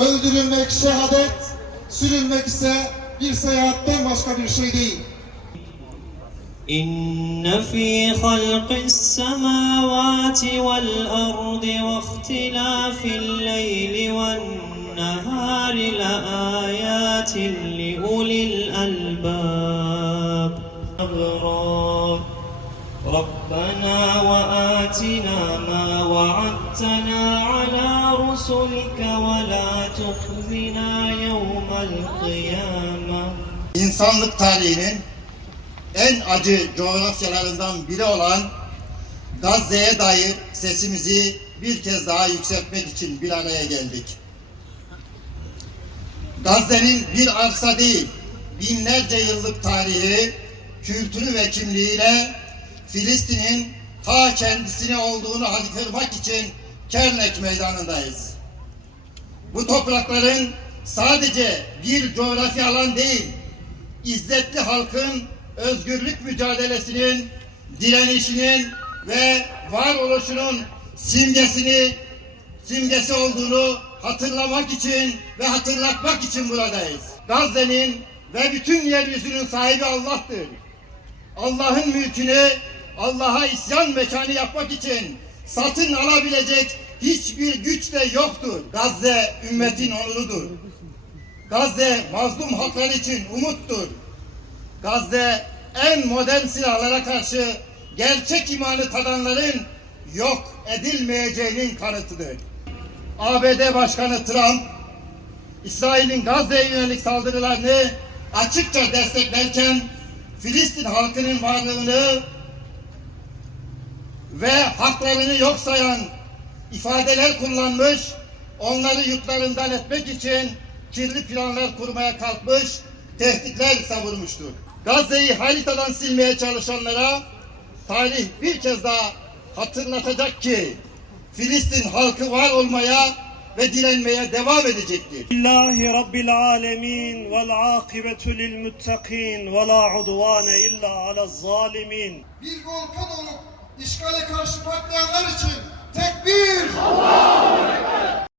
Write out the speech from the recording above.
Öldürülmek şehadet, sürülmek ise bir seyahatten başka bir şey değil. إن في خلق السماوات والأرض واختلاف الليل والنهار لآيات لأولي الألباب. أبرار ربنا وآتنا ما وعدتنا على رسلك ولا تخزنا يوم القيامة. Insanlık tarihinin en acı coğrafyalarından biri olan Gazze'ye dair sesimizi bir kez daha yükseltmek için bir araya geldik. Gazze'nin bir arsa değil, binlerce yıllık tarihi, kültürü ve kimliğiyle Filistin'in ta kendisine olduğunu haykırmak için Kernek meydanındayız. Bu toprakların sadece bir coğrafi alan değil, İzzetli halkın özgürlük mücadelesinin, direnişinin ve varoluşunun simgesini, simgesi olduğunu hatırlamak için ve hatırlatmak için buradayız. Gazze'nin ve bütün yeryüzünün sahibi Allah'tır. Allah'ın mülkünü Allah'a isyan mekanı yapmak için satın alabilecek hiçbir güç de yoktur. Gazze ümmetin onurudur. Gazze mazlum haklar için umuttur. Gazze en modern silahlara karşı gerçek imanı tadanların yok edilmeyeceğinin kanıtıdır. ABD Başkanı Trump, İsrail'in Gazze'ye yönelik saldırılarını açıkça desteklerken Filistin halkının varlığını ve haklarını yok sayan ifadeler kullanmış, onları yurtlarından etmek için kirli planlar kurmaya kalkmış, tehditler savurmuştur. Gazze'yi haritadan silmeye çalışanlara tarih bir kez daha hatırlatacak ki Filistin halkı var olmaya ve direnmeye devam edecektir. Lillahi Rabbil alemin vel akibetu lil muttakin ve la udvane illa ala zalimin. Bir volkan olup işgale karşı patlayanlar için tekbir! Allah!